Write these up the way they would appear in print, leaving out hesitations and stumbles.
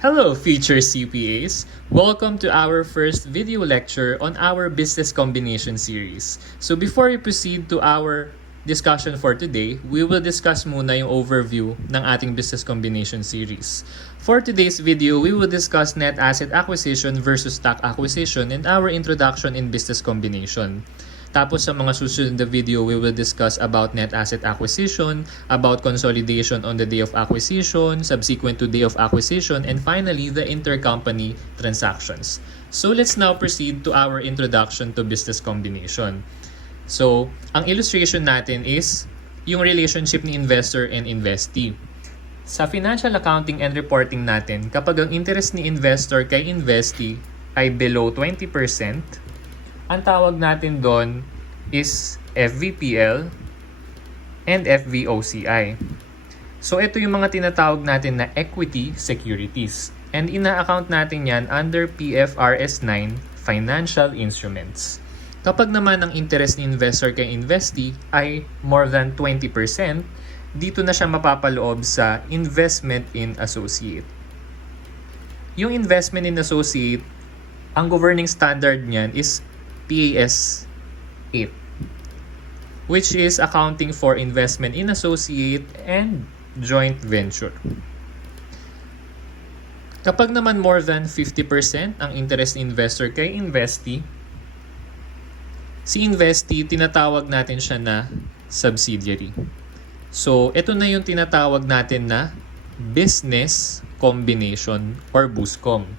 Hello, future CPAs! Welcome to our first video lecture on our business combination series. So before we proceed to our discussion for today, we will discuss muna yung overview ng ating business combination series. For today's video, we will discuss net asset acquisition versus stock acquisition and our introduction in business combination. Tapos sa mga susunod na video, we will discuss about net asset acquisition, about consolidation on the day of acquisition, subsequent to day of acquisition, and finally, the intercompany transactions. So let's now proceed to our introduction to business combination. So, ang illustration natin is yung relationship ni investor and investee. Sa financial accounting and reporting natin, kapag ang interest ni investor kay investee ay below 20%, ang tawag natin doon is FVPL and FVOCI. So ito yung mga tinatawag natin na equity securities. And ina-account natin yan under PFRS 9 financial instruments. Kapag naman ang interest ni investor kay investee ay more than 20%, dito na siya mapapaloob sa investment in associate. Yung investment in associate, ang governing standard niyan is PAS 8, which is accounting for investment in associate and joint venture. Kapag naman more than 50% ang interest ni investor kay investee, si investee tinatawag natin siya na subsidiary. So, ito na yung tinatawag natin na business combination or BUSCOM.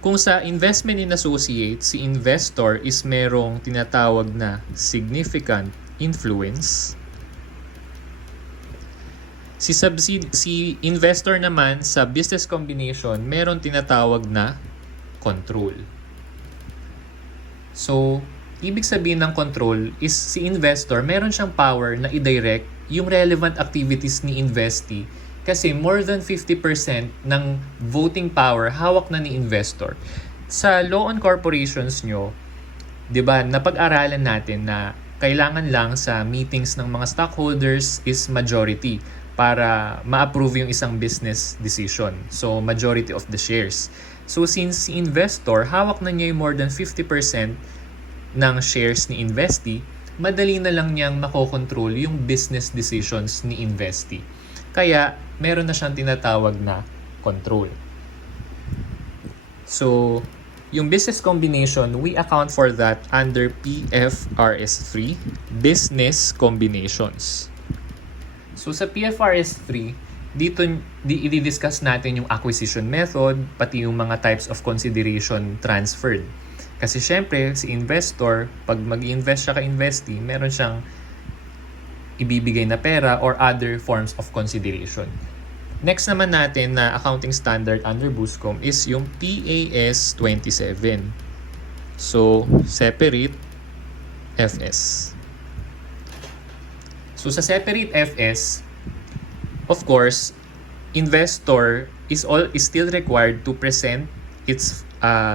Kung sa investment in associate, si investor is merong tinatawag na significant influence. Si investor naman sa business combination, meron tinatawag na control. So, ibig sabihin ng control is si investor, meron siyang power na i-direct yung relevant activities ni investee. Kasi more than 50% ng voting power hawak na ni investor. Sa law on corporations nyo, 'di ba, napag-aralan natin na kailangan lang sa meetings ng mga stockholders is majority para ma-approve yung isang business decision. So majority of the shares. So since si investor hawak na niya yung more than 50% ng shares ni investee, madali na lang niyang makokontrol yung business decisions ni investee. Kaya, meron na siyang tinatawag na control. So, yung business combination, we account for that under PFRS 3, Business Combinations. So, sa PFRS 3, dito i-discuss natin yung acquisition method, pati yung mga types of consideration transferred. Kasi syempre, si investor, pag mag-invest siya ka investee, meron siyang ibibigay na pera or other forms of consideration. Next naman natin na accounting standard under BUSCOM is yung PAS 27. So, separate FS. So, sa separate FS, of course, investor is still required to present its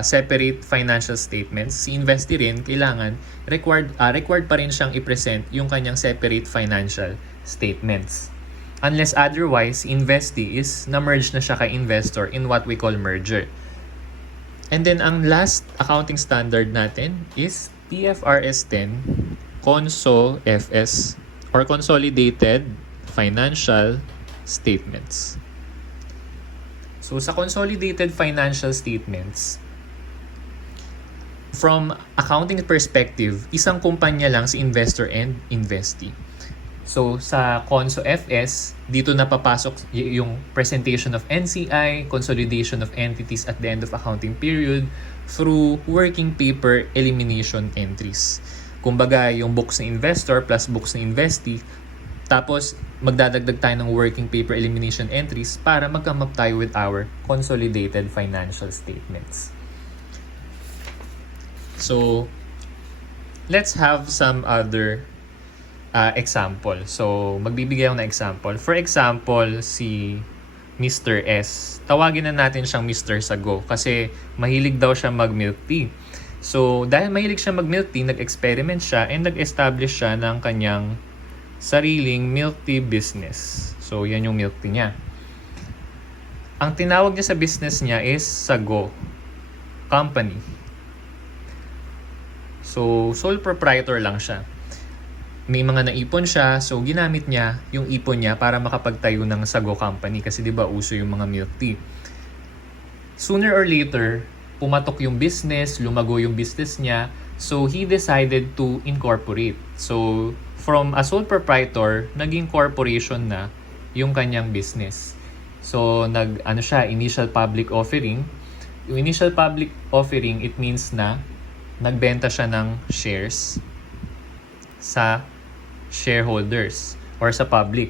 separate financial statements. Si investee rin, kailangan required pa rin siyang i-present yung kanyang separate financial statements. Unless otherwise, investee is na-merge na siya kay investor in what we call merger. And then, ang last accounting standard natin is PFRS 10, Conso FS or Consolidated Financial Statements. So, sa consolidated financial statements, from accounting perspective, isang kumpanya lang si investor and investee. So, sa Conso FS, dito na papasok yung presentation of NCI, consolidation of entities at the end of accounting period, through working paper elimination entries. Kumbaga, yung books ng investor plus books ng investee, tapos, magdadagdag tayo ng working paper elimination entries para mag-come up tayo with our consolidated financial statements. So, let's have some other example. So, magbibigay ako ng example. For example, si Mr. S. Tawagin na natin siyang Mr. Sago kasi mahilig daw siya mag-milk tea. So, dahil mahilig siya mag-milk tea, nag-experiment siya and nag-establish siya ng kanyang sariling milk tea business. So, yan yung milk tea niya. Ang tinawag niya sa business niya is Sago Company. So, sole proprietor lang siya. May mga naipon siya, so ginamit niya yung ipon niya para makapagtayo ng Sago Company kasi 'di ba uso yung mga milk tea. Sooner or later, pumatok yung business, lumago yung business niya, so he decided to incorporate. So, from a sole proprietor, naging corporation na yung kanyang business. So, initial public offering. Yung initial public offering, it means na nagbenta siya ng shares sa shareholders or sa public.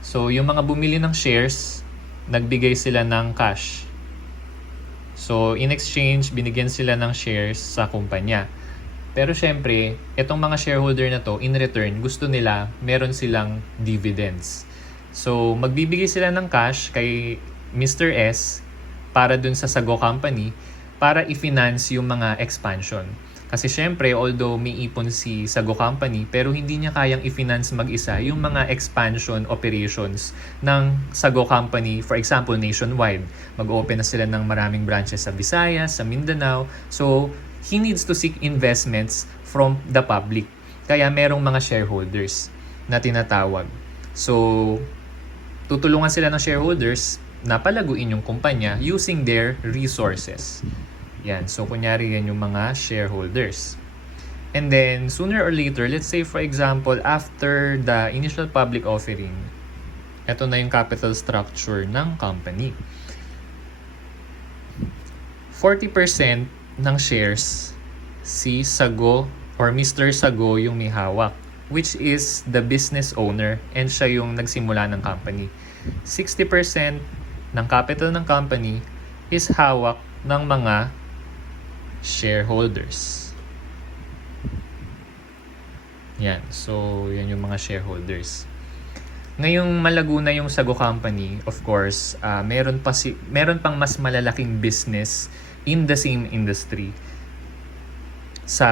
So, yung mga bumili ng shares, nagbigay sila ng cash. So, in exchange, binigyan sila ng shares sa kumpanya. Pero syempre, itong mga shareholder na to, in return, gusto nila, meron silang dividends. So, magbibigay sila ng cash kay Mr. S para dun sa Sago Company para i-finance yung mga expansion. Kasi syempre, although may ipon si Sago Company, pero hindi niya kayang i-finance mag-isa yung mga expansion operations ng Sago Company. For example, nationwide. Mag-open na sila ng maraming branches sa Visayas, sa Mindanao. So, he needs to seek investments from the public. Kaya merong mga shareholders na tinatawag. So, tutulungan sila ng shareholders na palaguin yung kumpanya using their resources. Yan. So, kunyari yan yung mga shareholders. And then, sooner or later, let's say for example, after the initial public offering, ito na yung capital structure ng company. 40% ng shares si Sago or Mr. Sago yung may hawak, which is the business owner and siya yung nagsimula ng company. 60% ng capital ng company is hawak ng mga shareholders. Yan. So, yan yung mga shareholders. Ngayong malago na yung Sago Company, of course, meron pang mas malalaking business in the same industry sa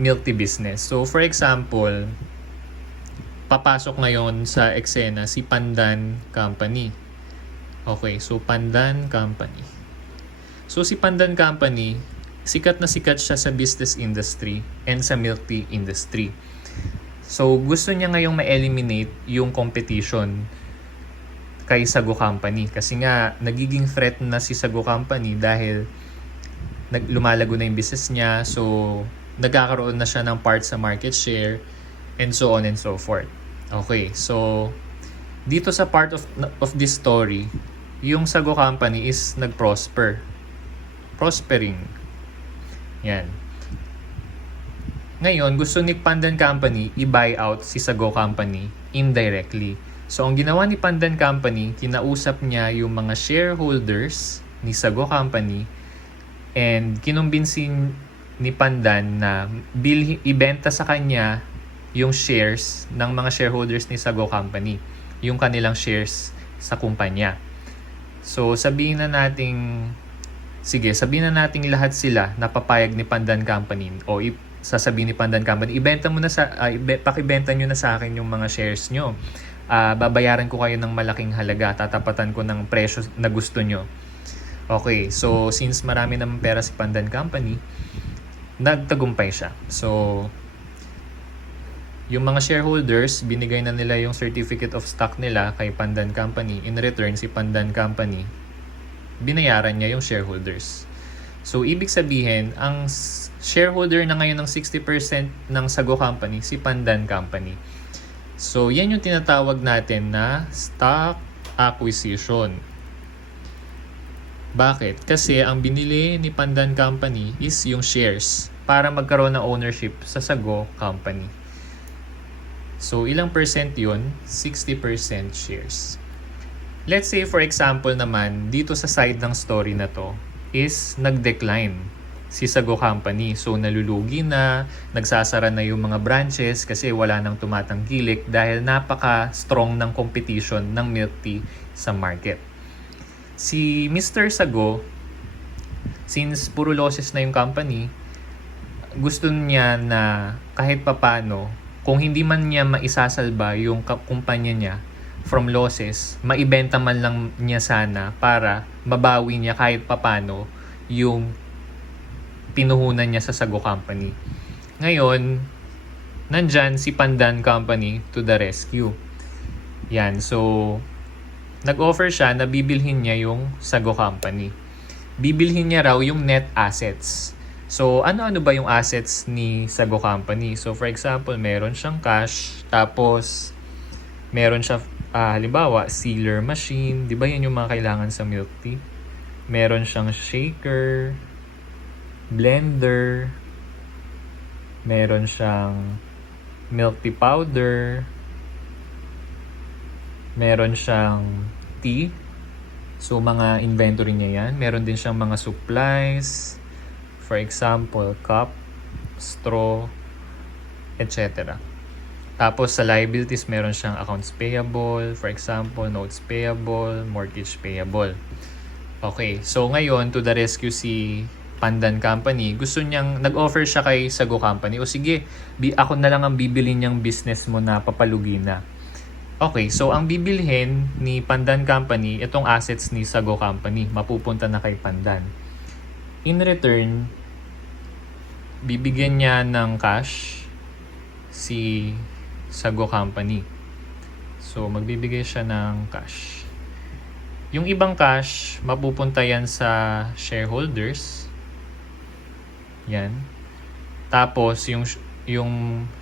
milk tea business. So, for example, papasok ngayon sa eksena si Pandan Company. Okay, so Pandan Company. So, si Pandan Company, sikat na sikat siya sa business industry and sa milk tea industry. So, gusto niya ngayong ma-eliminate yung competition kay Sago Company. Kasi nga, nagiging threat na si Sago Company dahil lumalago na yung business niya. So, nagkakaroon na siya ng part sa market share and so on and so forth. Okay, so, dito sa part of this story, yung Sago Company is prospering. Yan. Ngayon, gusto ni Pandan Company i-buy out si Sago Company indirectly. So, ang ginawa ni Pandan Company, kinausap niya yung mga shareholders ni Sago Company and kinumbinsin ni Pandan na ibenta sa kanya yung shares ng mga shareholders ni Sago Company, yung kanilang shares sa kumpanya. So, sabihin na nating lahat sila napapayag ni Pandan Company o sasabihin ni Pandan Company, pakibenta nyo na sa akin yung mga shares nyo. Babayaran ko kayo ng malaking halaga, tatapatan ko ng presyo na gusto nyo. Okay, so since marami naman pera si Pandan Company, nagtagumpay siya. So, yung mga shareholders, binigay na nila yung certificate of stock nila kay Pandan Company. In return, si Pandan Company, binayaran niya yung shareholders. So, ibig sabihin, ang shareholder na ngayon ng 60% ng Sago Company, si Pandan Company. So, yan yung tinatawag natin na stock acquisition. Bakit? Kasi ang binili ni Pandan Company is yung shares para magkaroon ng ownership sa Sago Company. So, ilang percent yun? 60% shares. Let's say, for example naman, dito sa side ng story na to is nag-decline si Sago Company. So, nalulugi na, nagsasara na yung mga branches kasi wala nang tumatangkilik dahil napaka-strong ng competition ng milk tea sa market. Si Mr. Sago, since puro losses na yung company, gusto niya na kahit papano, kung hindi man niya maisasalba yung kumpanya niya, from losses, maibenta man lang niya sana para mabawi niya kahit papano yung pinuhunan niya sa Sago Company. Ngayon, nandyan si Pandan Company to the rescue. Yan, so nag-offer siya na bibilhin niya yung Sago Company. Bibilhin niya raw yung net assets. So, ano-ano ba yung assets ni Sago Company? So, for example, meron siyang cash, tapos meron siya, halimbawa, sealer machine. Di ba yan yung mga kailangan sa milk tea? Meron siyang shaker, blender, meron siyang milk tea powder, meron siyang tea. So, mga inventory niya yan. Meron din siyang mga supplies. For example, cup, straw, etc. Tapos, sa liabilities, meron siyang accounts payable. For example, notes payable, mortgage payable. Okay. So, ngayon, to the rescue si Pandan Company. Gusto niyang, nag-offer siya kay Sago Company. O sige, ako na lang ang bibili niyang business mo na papalugi na. Okay, so ang bibilhin ni Pandan Company, itong assets ni Sago Company, mapupunta na kay Pandan. In return, bibigyan niya ng cash si Sago Company. So, magbibigay siya ng cash. Yung ibang cash, mapupunta yan sa shareholders. Yan. Tapos, yung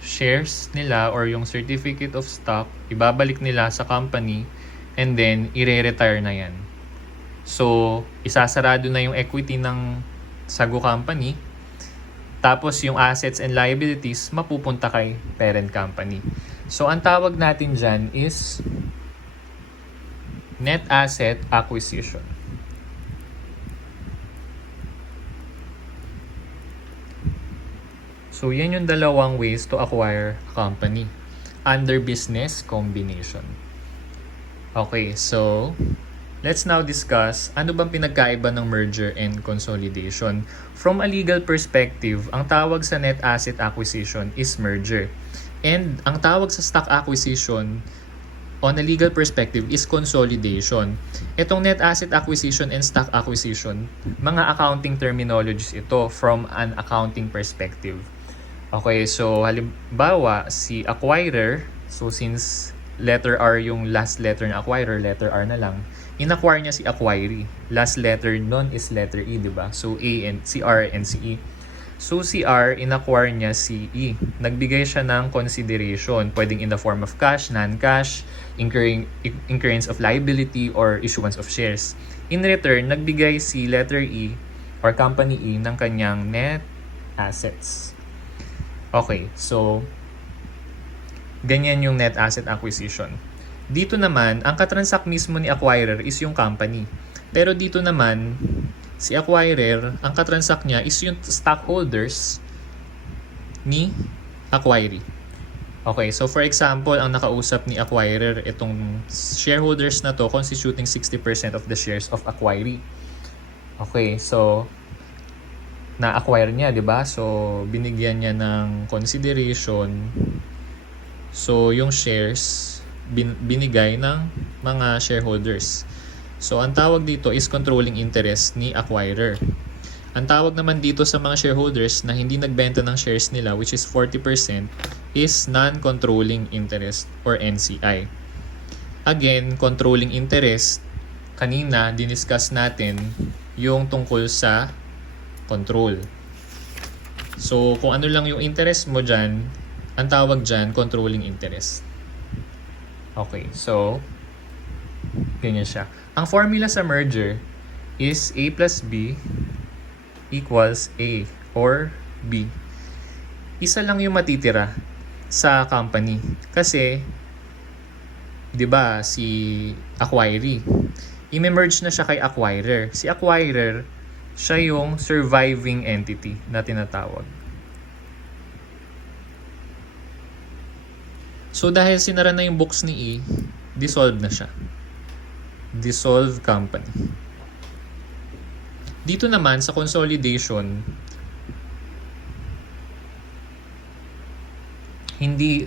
shares nila or yung certificate of stock, ibabalik nila sa company and then i-retire na yan. So, isasarado na yung equity ng Sago Company. Tapos, yung assets and liabilities mapupunta kay parent company. So, ang tawag natin dyan is net asset acquisition. So, yan yung dalawang ways to acquire a company under business combination. Okay, so let's now discuss ano bang pinagkaiba ng merger and consolidation. From a legal perspective, ang tawag sa net asset acquisition is merger. And ang tawag sa stock acquisition on a legal perspective is consolidation. Itong net asset acquisition and stock acquisition, mga accounting terminologies ito from an accounting perspective. Okay, so halimbawa, si acquirer, so since letter R yung last letter na acquirer, letter R na lang, in-acquire niya si acquiree. Last letter nun is letter E, di ba? So A and si R and si E. So si R, in-acquire niya si E. Nagbigay siya ng consideration, pwedeng in the form of cash, non-cash, incurrence of liability, or issuance of shares. In return, nagbigay si letter E or company E ng kanyang net assets. Okay, so ganyan yung net asset acquisition. Dito naman, ang katransact mismo ni acquirer is yung company. Pero dito naman, si acquirer, ang katransact niya is yung stockholders ni acquiree. Okay, so for example, ang nakausap ni acquirer, itong shareholders na to constituting 60% of the shares of acquiree. Okay, so na-acquire niya, 'di ba? So binigyan niya ng consideration. So yung shares binigay ng mga shareholders. So ang tawag dito is controlling interest ni acquirer. Ang tawag naman dito sa mga shareholders na hindi nagbenta ng shares nila, which is 40%, is non-controlling interest or NCI. Again, controlling interest, kanina diniscuss natin yung tungkol sa control. So, kung ano lang yung interest mo dyan, ang tawag dyan, controlling interest. Okay, so, ganyan siya. Ang formula sa merger is A plus B equals A or B. Isa lang yung matitira sa company. Kasi, di ba, si acquiree, i-merge na siya kay acquirer. Si acquirer, siya yung surviving entity na tinatawag. So, dahil sinara na yung books ni E, dissolve na siya. Dissolve company. Dito naman, sa consolidation,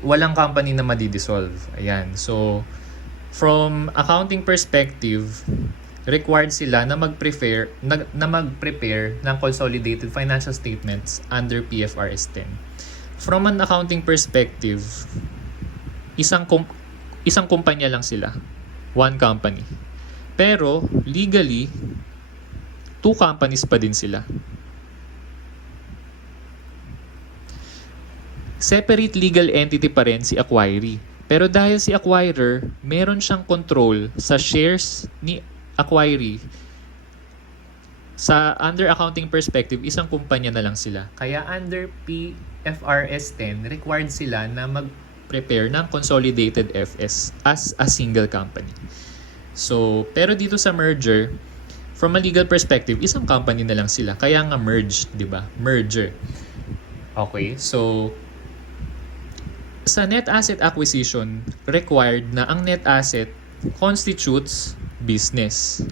walang company na madi-dissolve. Ayan. So, From accounting perspective, required sila na mag-prepare ng consolidated financial statements under PFRS 10. From an accounting perspective, isang kumpanya lang sila, one company. Pero legally, two companies pa din sila. Separate legal entity pa rin si acquiree. Pero dahil si acquirer, meron siyang control sa shares ni acquiree. Sa under accounting perspective, isang kumpanya na lang sila. Kaya under PFRS 10, required sila na mag-prepare ng consolidated FS as a single company. So, pero dito sa merger, from a legal perspective, isang company na lang sila. Kaya nga merged, di ba? Merger. Okay, so sa net asset acquisition, required na ang net asset constitutes business.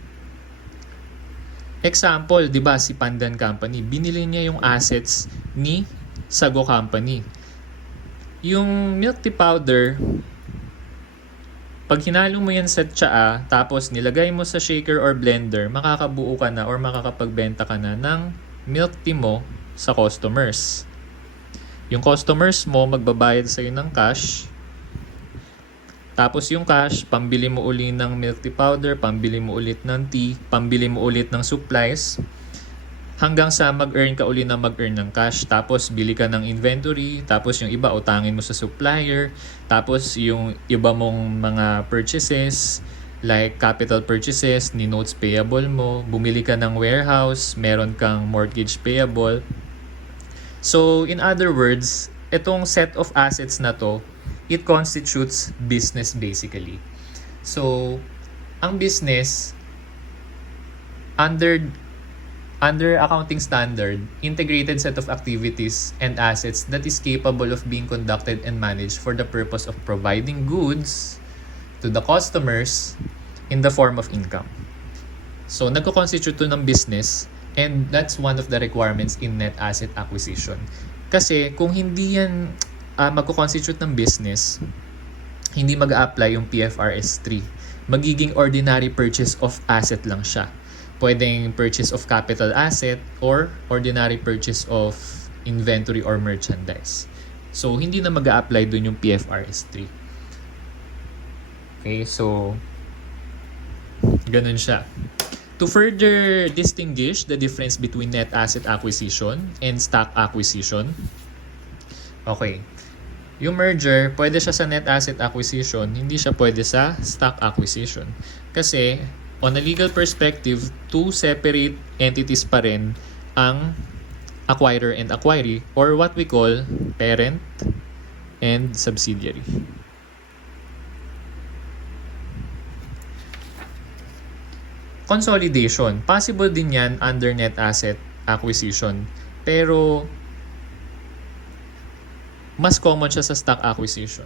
Example, 'di ba, si Pandan Company, binili niya yung assets ni Sago Company. Yung milk tea powder, pag hinalo mo yan sa tsaa, tapos nilagay mo sa shaker or blender, makakabuo ka na or makakapagbenta ka na ng milk tea mo sa customers. Yung customers mo magbabayad sa'yo ng cash. Tapos yung cash, pambili mo uli ng milk tea powder, pambili mo ulit ng tea, pambili mo ulit ng supplies. Hanggang sa mag-earn ka uli ng mag-earn ng cash. Tapos bili ka ng inventory. Tapos yung iba utangin mo sa supplier. Tapos yung iba mong mga purchases, like capital purchases, ni notes payable mo. Bumili ka ng warehouse, meron kang mortgage payable. So, in other words, itong set of assets na to, it constitutes business basically. So, ang business, under accounting standard, integrated set of activities and assets that is capable of being conducted and managed for the purpose of providing goods to the customers in the form of income. So, nagko-constitute to ng business. And that's one of the requirements in net asset acquisition. Kasi kung hindi yan magko-constitute ng business, hindi mag-a-apply yung PFRS 3. Magiging ordinary purchase of asset lang siya. Pwedeng purchase of capital asset or ordinary purchase of inventory or merchandise. So, hindi na mag-a-apply dun yung PFRS 3. Okay, so ganun siya. To further distinguish the difference between net asset acquisition and stock acquisition, okay, yung merger, pwede siya sa net asset acquisition, hindi siya pwede sa stock acquisition. Kasi, on a legal perspective, two separate entities pa rin ang acquirer and acquiree, or what we call parent and subsidiary. Consolidation. Possible din yan under net asset acquisition. Pero, mas common siya sa stock acquisition.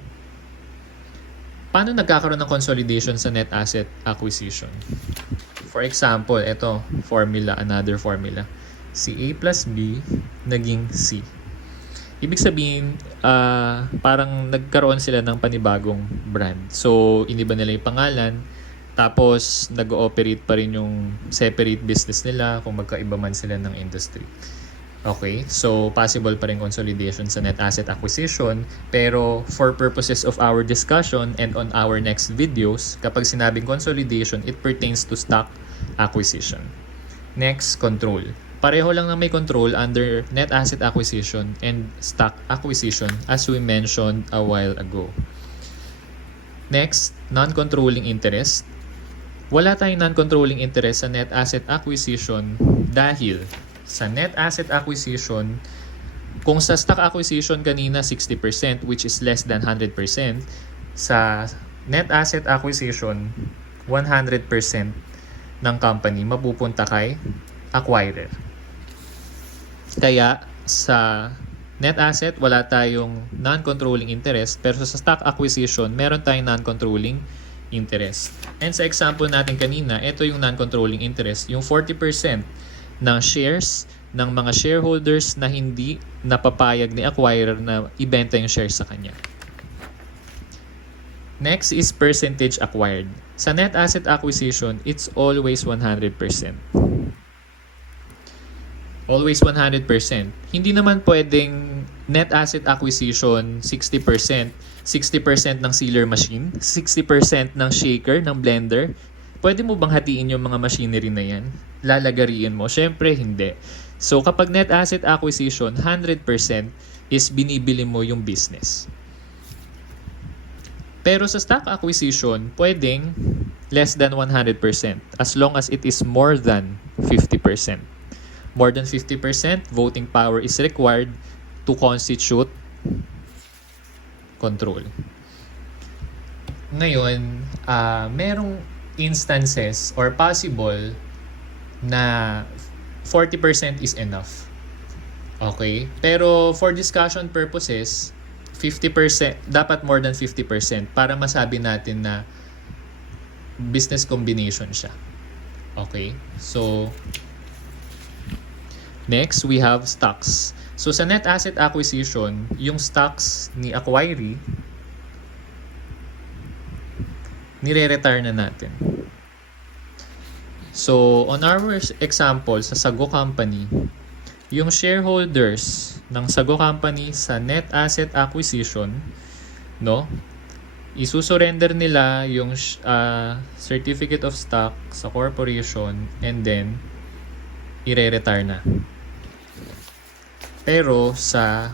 Paano nagkakaroon ng consolidation sa net asset acquisition? For example, ito, another formula. Si A plus B naging C. Ibig sabihin, parang nagkaroon sila ng panibagong brand. So, iniba nila yung pangalan. Tapos, nag-ooperate pa rin yung separate business nila kung magkaiba man sila ng industry. Okay, so possible pa rin consolidation sa net asset acquisition. Pero for purposes of our discussion and on our next videos, kapag sinabing consolidation, it pertains to stock acquisition. Next, control. Pareho lang na may control under net asset acquisition and stock acquisition as we mentioned a while ago. Next, non-controlling interest. Wala tayong non-controlling interest sa net asset acquisition dahil sa net asset acquisition, kung sa stock acquisition kanina 60% which is less than 100%, sa net asset acquisition 100% ng company mapupunta kay acquirer. Kaya sa net asset wala tayong non-controlling interest, pero sa stock acquisition meron tayong non-controlling interest. And sa example natin kanina, ito yung non-controlling interest, yung 40% ng shares ng mga shareholders na hindi napapayag ni acquirer na ibenta yung shares sa kanya. Next is percentage acquired. Sa net asset acquisition, it's always 100%. Always 100%. Hindi naman pwedeng net asset acquisition 60%, 60% ng sealer machine, 60% ng shaker, ng blender. Pwede mo bang hatiin yung mga machinery na yan? Lalagariin mo? Syempre, hindi. So, kapag net asset acquisition, 100% is binibili mo yung business. Pero sa stock acquisition, pwedeng less than 100% as long as it is more than 50%. More than 50%, voting power is required to constitute control. Ngayon, merong instances or possible na 40% is enough. Okay? Pero for discussion purposes, 50%, dapat more than 50% para masabi natin na business combination siya. Okay? So, next, we have stocks. So, sa net asset acquisition, yung stocks ni acquiree, nire-retire na natin. So, on our example, sa Sago Company, yung shareholders ng Sago Company sa net asset acquisition, no, isusurrender nila yung certificate of stock sa corporation and then ire-retire na. Pero sa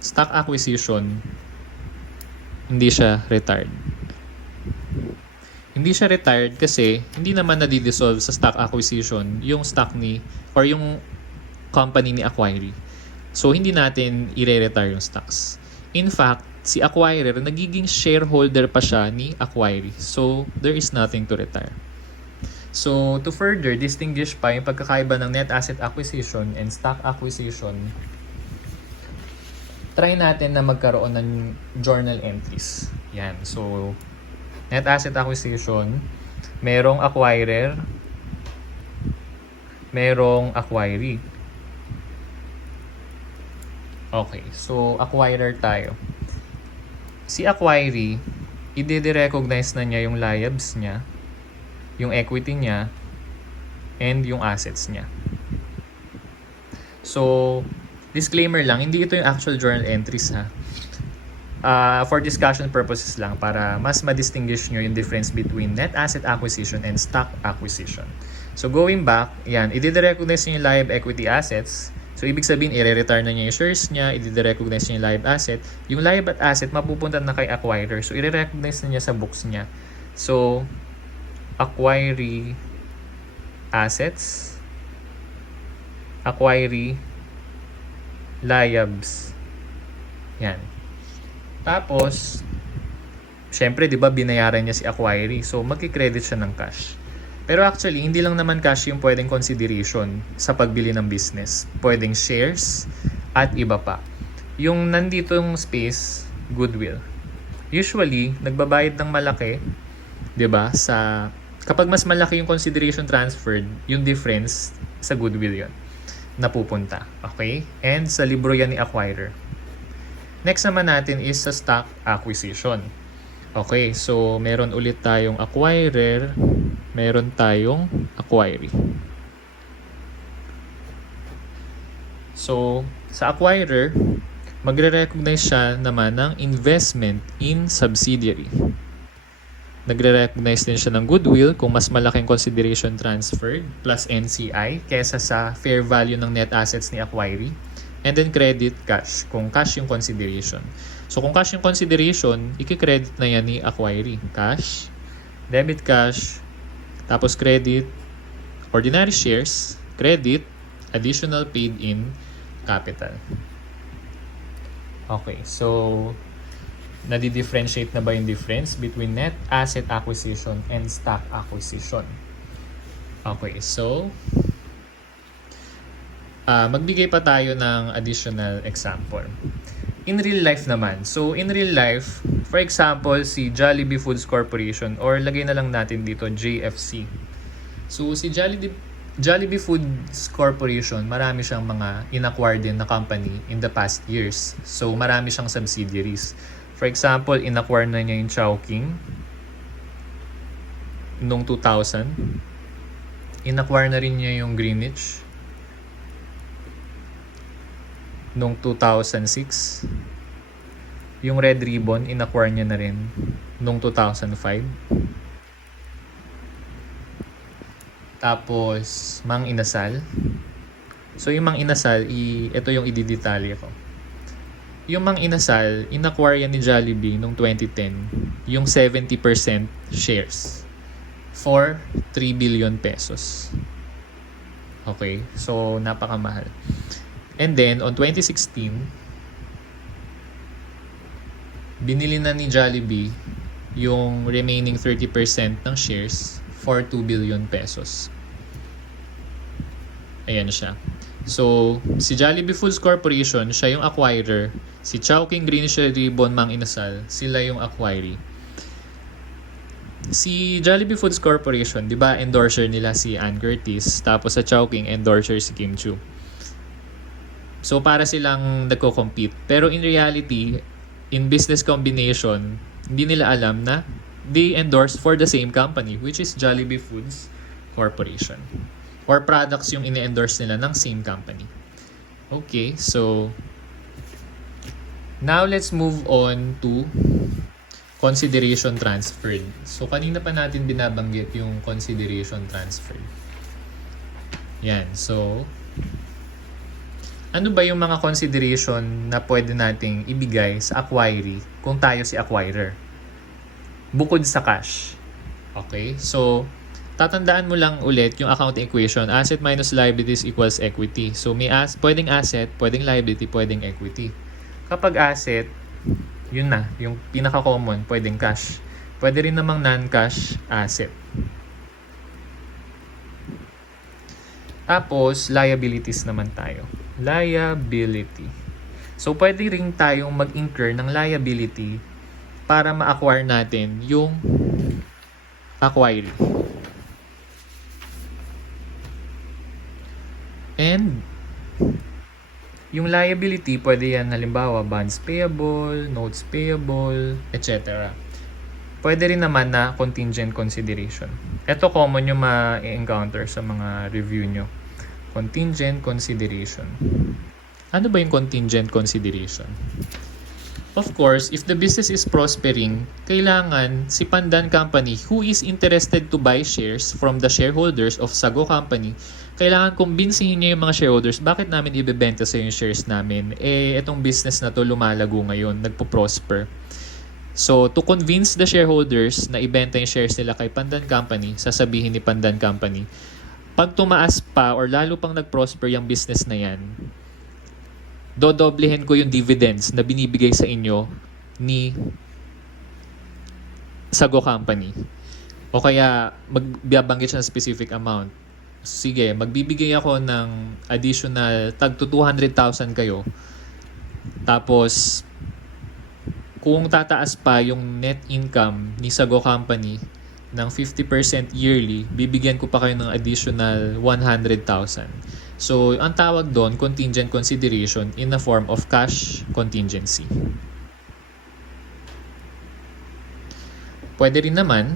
stock acquisition, hindi siya retired. Hindi siya retired kasi hindi naman nadi-dissolve sa stock acquisition yung stock ni or yung company ni acquiree. So, hindi natin i-retire yung stocks. In fact, si acquirer, nagiging shareholder pa siya ni acquiree. So, there is nothing to retire. So, to further distinguish pa yung pagkakaiba ng net asset acquisition and stock acquisition, try natin na magkaroon ng journal entries. Yan. So, net asset acquisition, merong acquirer, merong acquiree. Okay, so acquirer tayo. Si acquiree, i-recognize na niya yung liabilities niya, yung equity niya, and yung assets niya. So, disclaimer lang, hindi ito yung actual journal entries ha. For discussion purposes lang para mas ma-distinguish nyo yung difference between net asset acquisition and stock acquisition. So, going back, yan, i-recognize niya yung live equity assets. So, ibig sabihin, i-retire na niya yung shares niya, i-recognize niya yung live asset. Yung live asset, mapupunta na kay acquirer. So, i-recognize na niya sa books niya. So, acquiree assets, acquiree liabilities. Yan. Tapos, syempre, di ba, binayaran niya si acquiree. So, magki-credit siya ng cash. Pero actually, hindi lang naman cash yung pwedeng consideration sa pagbili ng business. Pwedeng shares at iba pa. Yung nandito yung space, goodwill. Usually, nagbabayad ng malaki, 'di ba? Sa kapag mas malaki yung consideration transferred, yung difference sa goodwill 'yon napupunta. Okay? And sa libro yan ni acquirer. Next naman natin is sa stock acquisition. Okay, so meron ulit tayong acquirer, meron tayong acquiree. So, sa acquirer, magre-recognize siya naman ng investment in subsidiary. Nagre-recognize din siya ng goodwill kung mas malaking consideration transferred plus NCI kesa sa fair value ng net assets ni acquiree. And then credit cash kung cash yung consideration. So kung cash yung consideration, i-credit na yan ni acquiree. Cash, debit cash, tapos credit, ordinary shares, credit, additional paid in capital. Okay, so nadi-differentiate na ba yung difference between net asset acquisition and stock acquisition? Okay, so magbigay pa tayo ng additional example. In real life naman. So, in real life, for example, si Jollibee Foods Corporation or lagay na lang natin dito, JFC. So, si Jollibee Foods Corporation, marami siyang mga in-acquire din na company in the past years. So, marami siyang subsidiaries. For example, in-acquire na niya yung Chowking noong 2000. In-acquire na rin niya yung Greenwich noong 2006. Yung Red Ribbon, in-acquire niya na rin noong 2005. Tapos, Mang Inasal. So, yung Mang Inasal, ito yung ididetalye ko. Yung Mang Inasal, in-acquire yan ni Jollibee noong 2010, yung 70% shares for 3 billion pesos. Okay, so napakamahal. And then, on 2016, binili na ni Jollibee yung remaining 30% ng shares for 2 billion pesos. Ayan siya. So, si Jollibee Foods Corporation, siya yung acquirer. Si Chowking, Greenwich, Red Ribbon, Mang Inasal, sila yung acquiree. Si Jollibee Foods Corporation, di ba, endorser nila si Ann Curtis, tapos sa Chowking, endorser si Kim Chiu. So, para silang nagko-compete. Pero in reality, in business combination, hindi nila alam na they endorse for the same company, which is Jollibee Foods Corporation. Or products yung ini-endorse nila ng same company. Okay, so now let's move on to consideration transferred. So kanina pa natin binabanggit yung consideration transferred. Yan, so ano ba yung mga consideration na pwede nating ibigay sa acquiree kung tayo si acquirer? Bukod sa cash. Okay, so tatandaan mo lang ulit yung accounting equation, asset minus liabilities equals equity. So may pwedeng asset, pwedeng liability, pwedeng equity. Kapag asset, yun na, yung pinaka-common, pwedeng cash. Pwede rin namang non-cash asset. Tapos, liabilities naman tayo. Liability. So pwede rin tayong mag-incur ng liability para ma-acquire natin yung acquiree. And yung liability, pwede yan halimbawa bonds payable, notes payable, etc. Pwede rin naman na contingent consideration. Ito common yung ma-encounter sa mga review nyo. Contingent consideration. Ano ba yung contingent consideration? Of course, if the business is prospering, kailangan si Pandan Company, who is interested to buy shares from the shareholders of Sago Company, kailangan kumbinsihin niya yung mga shareholders, bakit namin ibebenta sa yung shares namin? Itong business na to lumalago ngayon, nagpo-prosper. So, to convince the shareholders na ibenta yung shares nila kay Pandan Company, sasabihin ni Pandan Company, pag tumaas pa or lalo pang nag-prosper yung business na yan, dodoblehin ko yung dividends na binibigay sa inyo ni Sago Company. O kaya magbabanggit siya ng specific amount. Sige, magbibigay ako ng additional tag to 200,000 kayo. Tapos kung tataas pa yung net income ni Sago Company ng 50% yearly, bibigyan ko pa kayo ng additional 100,000. So, ang tawag doon, contingent consideration in the form of cash contingency. Pwede rin naman,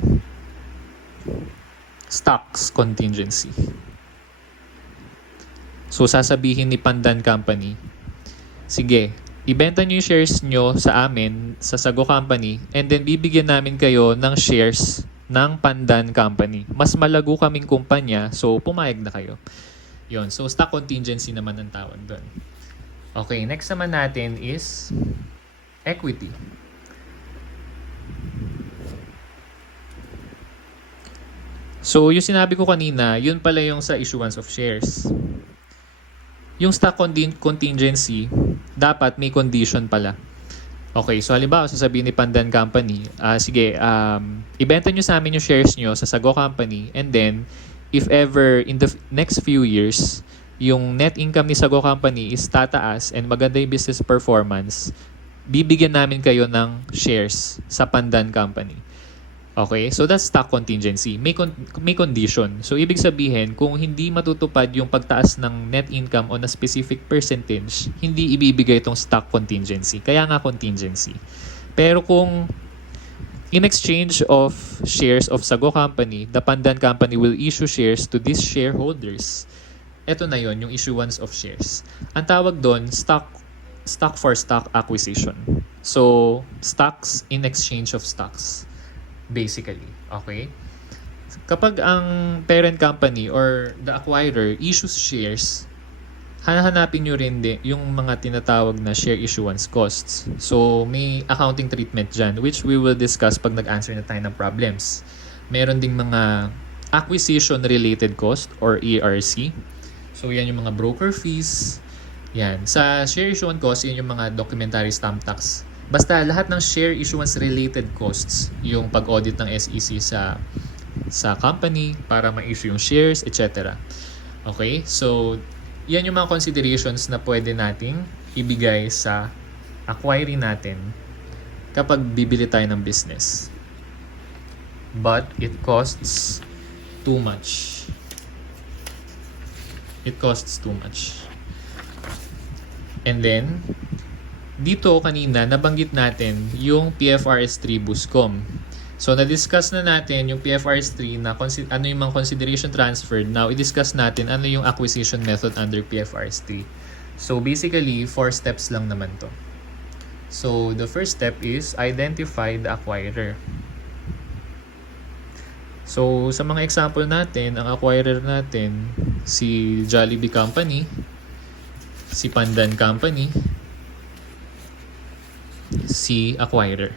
stocks contingency. So, sasabihin ni Pandan Company, sige, ibenta nyo yung shares nyo sa amin, sa Sago Company, and then bibigyan namin kayo ng shares ng Pandan Company. Mas malago kaming kumpanya, so pumayag na kayo. Yun. So, stock contingency naman ang tawag doon. Okay, next naman natin is equity. So, yung sinabi ko kanina, yun pala yung sa issuance of shares. Yung stock contingency, dapat may condition pala. Okay, so halimbawa, sasabihin ni Pandan Company, sige, ibenta nyo sa amin yung shares nyo sa Sago Company, and then, if ever in the next few years, yung net income ni Sago Company is tataas and maganda yung business performance, bibigyan namin kayo ng shares sa Pandan Company. Okay? So that's stock contingency. May condition. So ibig sabihin, kung hindi matutupad yung pagtaas ng net income on a specific percentage, hindi ibibigay itong stock contingency. Kaya nga contingency. Pero kung in exchange of shares of Sago Company, the Pandan Company will issue shares to these shareholders. Ito na yon, yung issuance of shares. Ang tawag doon, stock for stock acquisition. So, stocks in exchange of stocks, basically. Okay? Kapag ang parent company or the acquirer issues shares, hahanapin nyo rin yung mga tinatawag na share issuance costs. So, may accounting treatment dyan, which we will discuss pag nag-answer na tayo ng problems. Meron ding mga acquisition-related cost or ERC. So, yan yung mga broker fees. Yan. Sa share issuance cost, yan yung mga documentary stamp tax. Basta lahat ng share issuance-related costs, yung pag-audit ng SEC sa company para ma-issue yung shares, etc. Okay? So, yan yung mga considerations na pwede nating ibigay sa acquiring natin kapag bibili tayo ng business. But it costs too much. It costs too much. And then, dito kanina nabanggit natin yung PFRS 3 Buscom. So, na-discuss na natin yung PFRS 3 na ano yung mga consideration transferred. Now, i-discuss natin ano yung acquisition method under PFRS 3. So, basically, 4 steps lang naman to. So, the first step is identify the acquirer. So, sa mga example natin, ang acquirer natin, si Jollibee Company, si Pandan Company, si acquirer.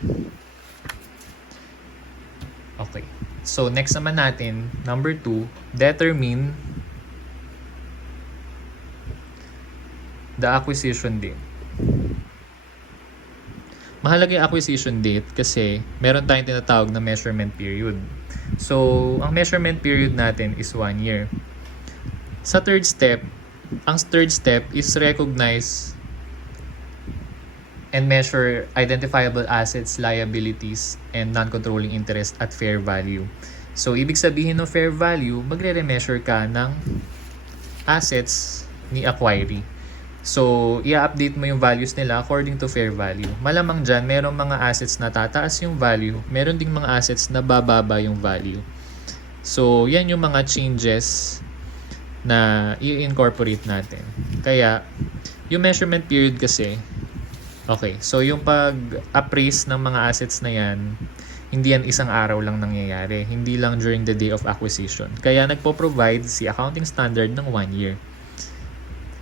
Okay. So, next naman natin, number 2, determine the acquisition date. Mahalaga yung acquisition date kasi meron tayong tinatawag na measurement period. So, ang measurement period natin is 1 year. Sa third step, ang third step is recognize and measure identifiable assets, liabilities, and non-controlling interest at fair value. So, ibig sabihin ng fair value, magre-remeasure ka ng assets ni acquiree. So, i-update mo yung values nila according to fair value. Malamang dyan, merong mga assets na tataas yung value, meron ding mga assets na bababa yung value. So, yan yung mga changes na i-incorporate natin. Kaya, yung measurement period kasi, okay, so yung pag-appraise ng mga assets na yan, hindi yan isang araw lang nangyayari. Hindi lang during the day of acquisition. Kaya nagpo-provide si accounting standard ng 1 year.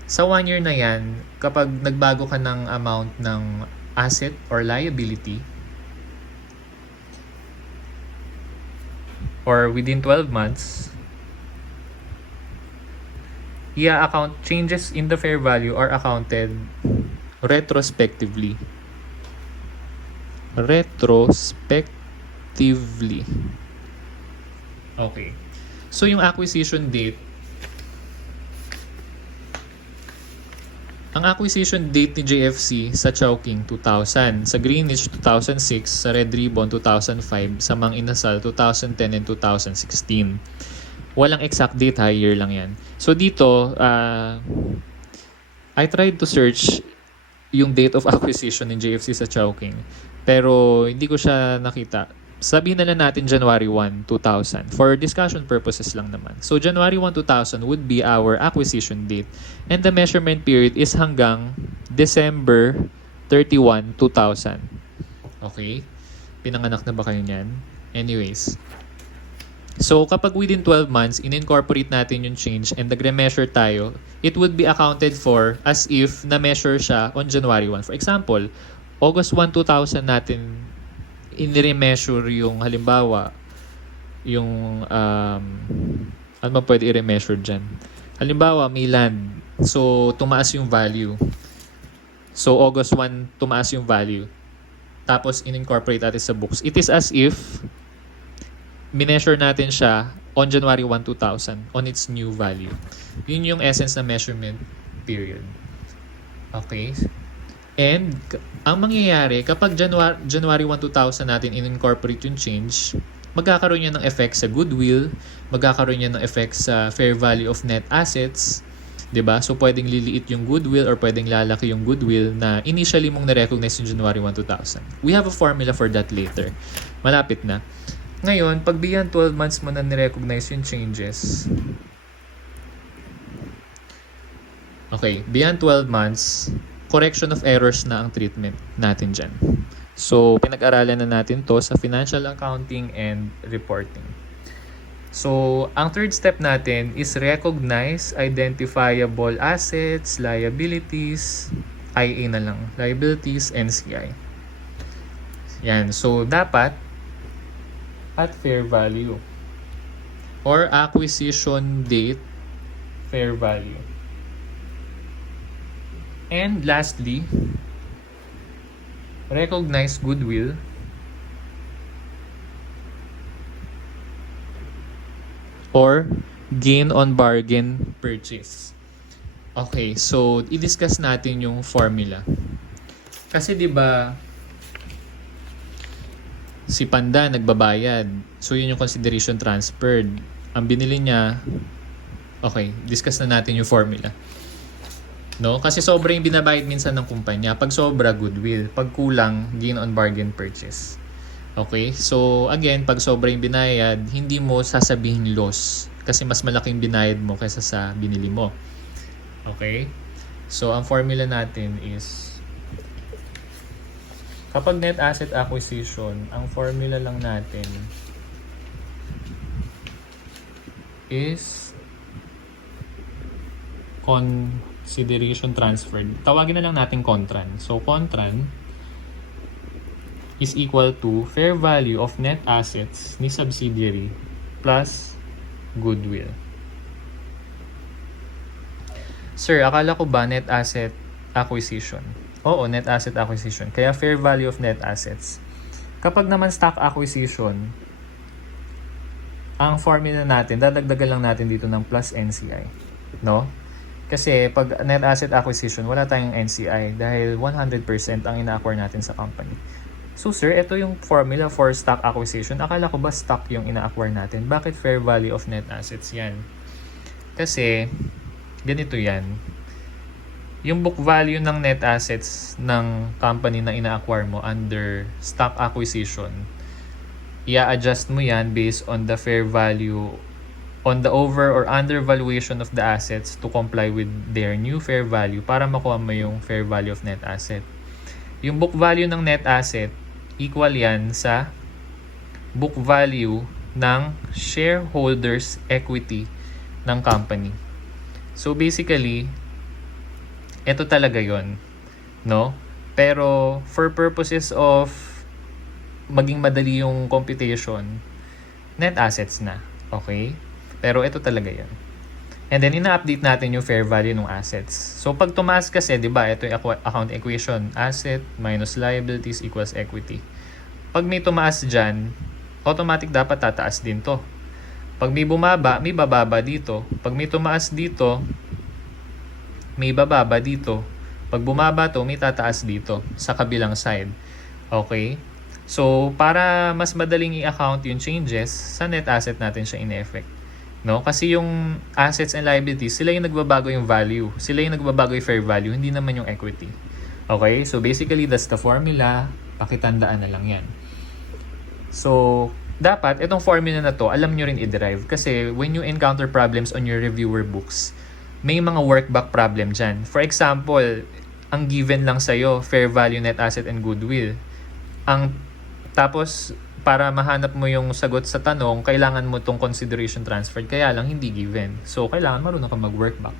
Sa 1 year na yan, kapag nagbago ka ng amount ng asset or liability, or within 12 months, account changes in the fair value are accounted retrospectively. Okay. So, yung acquisition date, ang acquisition date ni JFC sa Chowking 2000, sa Greenwich 2006, sa Red Ribbon 2005, sa Mang Inasal 2010 and 2016. Walang exact date ha, year lang yan. So dito, I tried to search yung date of acquisition ng JFC sa Chowking. Pero hindi ko siya nakita. Sabihin na lang natin January 1, 2000. For discussion purposes lang naman. So January 1, 2000 would be our acquisition date. And the measurement period is hanggang December 31, 2000. Okay? Pinanganak na ba kayo niyan? Anyways. So, kapag within 12 months, in-incorporate natin yung change and nagre-measure tayo, it would be accounted for as if na-measure siya on January 1. For example, August 1, 2000 natin in-remeasure yung halimbawa, yung ano ba pwede i-remeasure dyan? Halimbawa, may land. So, tumaas yung value. So, August 1, tumaas yung value. Tapos, in-incorporate natin sa books. It is as if mineasure natin siya on January 1, 2000 on its new value. Yun yung essence ng measurement period. Okay? And ang mangyayari, kapag January 1, 2000 natin in-incorporate yung change, magkakaroon yan ng effect sa goodwill, magkakaroon yan ng effect sa fair value of net assets, 'Diba? So, pwedeng liliit yung goodwill or pwedeng lalaki yung goodwill na initially mong na-recognize yung January 1, 2000. We have a formula for that later. Malapit na. Ngayon, pag beyond 12 months mo na ni-recognize yung changes, okay, beyond 12 months, correction of errors na ang treatment natin dyan. So, pinag-aralan na natin to sa financial accounting and reporting. So, ang third step natin is recognize identifiable assets, liabilities, IA na lang, liabilities, NCI. Yan. So, dapat at fair value or acquisition date fair value. And lastly, recognize goodwill or gain on bargain purchase. Okay, so i-discuss natin yung formula. Kasi 'di ba si Panda nagbabayad. So yun yung consideration transferred. Ang binili niya, okay, discuss na natin yung formula. No? Kasi sobra yung binabayad minsan ng kumpanya. Pag sobra, goodwill. Pag kulang, gain on bargain purchase. Okay? So again, pag sobra yung binayad, hindi mo sasabihin loss. Kasi mas malaking binayad mo kaysa sa binili mo. Okay? So ang formula natin is kapag net asset acquisition, ang formula lang natin is consideration transferred. Tawagin na lang natin CONTRAN. So, CONTRAN is equal to fair value of net assets ni subsidiary plus goodwill. Sir, akala ko ba net asset acquisition? Oo, net asset acquisition. Kaya fair value of net assets. Kapag naman stock acquisition, ang formula natin, dadagdagan lang natin dito ng plus NCI. No? Kasi pag net asset acquisition, wala tayong NCI dahil 100% ang ina-acquire natin sa company. So sir, ito yung formula for stock acquisition. Akala ko ba stock yung ina-acquire natin? Bakit fair value of net assets yan? Kasi, ganito yan. Yung book value ng net assets ng company na ina-acquire mo under stock acquisition, i-adjust mo yan based on the fair value, on the over or under valuation of the assets to comply with their new fair value para makuha mo yung fair value of net asset. Yung book value ng net asset, equal yan sa book value ng shareholders' equity ng company. So basically, ito talaga yon, no? Pero for purposes of maging madali yung computation, net assets na, okay? Pero ito talaga yon. And then ina-update natin yung fair value ng assets. So pag tumaas kasi, 'di ba? Ito yung account equation, asset minus liabilities equals equity. Pag may tumaas diyan, automatic dapat tataas din 'to. Pag may bumaba, may bababa dito. Pag may tumaas dito, may bababa dito. Pag bumaba to, may tataas dito sa kabilang side. Okay? So, para mas madaling i-account yung changes, sa net asset natin siya in-effect. No? Kasi yung assets and liabilities, sila yung nagbabago yung value. Sila yung nagbabago yung fair value, hindi naman yung equity. Okay? So, basically, that's the formula. Pakitandaan na lang yan. So, dapat, itong formula na to, alam nyo rin i-derive. Kasi, when you encounter problems on your reviewer books, may mga workback problem dyan. For example, ang given lang sa'yo, fair value, net asset, and goodwill. Tapos, para mahanap mo yung sagot sa tanong, kailangan mo tong consideration transferred. Kaya lang, hindi given. So, kailangan marunong ka mag-workback.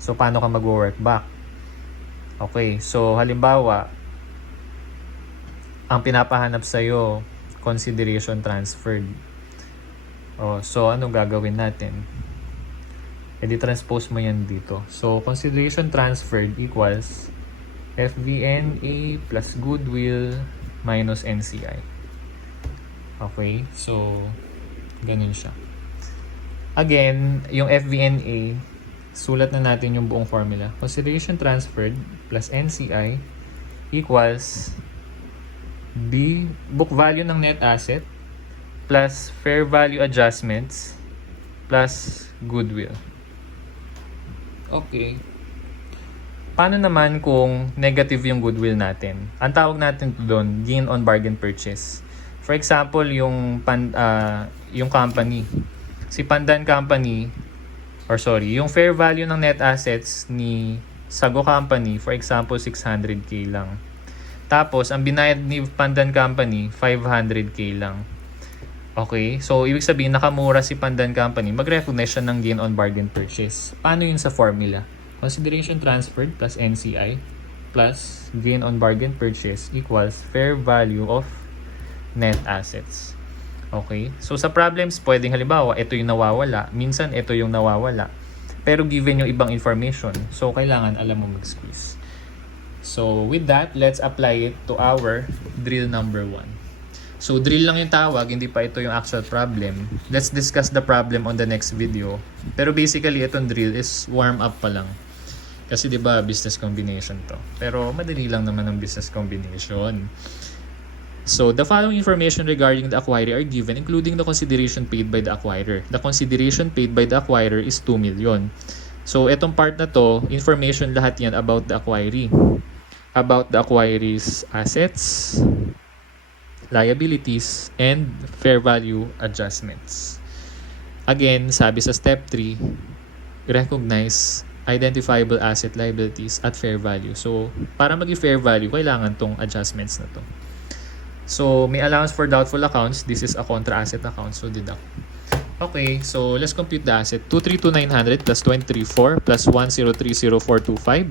So, paano ka mag-workback? Okay, so, halimbawa, ang pinapahanap sa'yo, consideration transferred. So, anong gagawin natin? I-transpose mo yan dito. So, consideration transferred equals FVNA plus goodwill minus NCI. Okay? So, ganun siya. Again, yung FVNA, sulat na natin yung buong formula. Consideration transferred plus NCI equals book value ng net asset plus fair value adjustments plus goodwill. Okay. Paano naman kung negative yung goodwill natin? Ang tawag natin doon, gain on bargain purchase. For example, yung company. Si Pandan Company, yung fair value ng net assets ni Sago Company, for example, 600k lang. Tapos, ang binayad ni Pandan Company, 500k lang. Okay? So, ibig sabihin, nakamura si Pandan Company, mag-recognize siya ng gain on bargain purchase. Paano yun sa formula? Consideration transferred plus NCI plus gain on bargain purchase equals fair value of net assets. Okay? So, sa problems, pwedeng halimbawa, ito yung nawawala. Minsan, ito yung nawawala. Pero given yung ibang information, so, kailangan alam mo mag-squeeze. So, with that, let's apply it to our drill number 1. So, drill lang yung tawag, hindi pa ito yung actual problem. Let's discuss the problem on the next video. Pero basically, itong drill is warm up pa lang. Kasi 'di ba business combination to. Pero madali lang naman ang business combination. So, the following information regarding the acquirer are given, including the consideration paid by the acquirer. The consideration paid by the acquirer is 2 million. So, itong part na to, information lahat yan about the acquiree. About the acquiree's assets, liabilities, and fair value adjustments. Again, sabi sa step 3, recognize identifiable asset, liabilities, at fair value. So, para maging fair value, kailangan tong adjustments na to. So, may allowance for doubtful accounts. This is a contra asset account, so deduct. Okay, so let's compute the asset. 232,900 plus 234 plus 1030425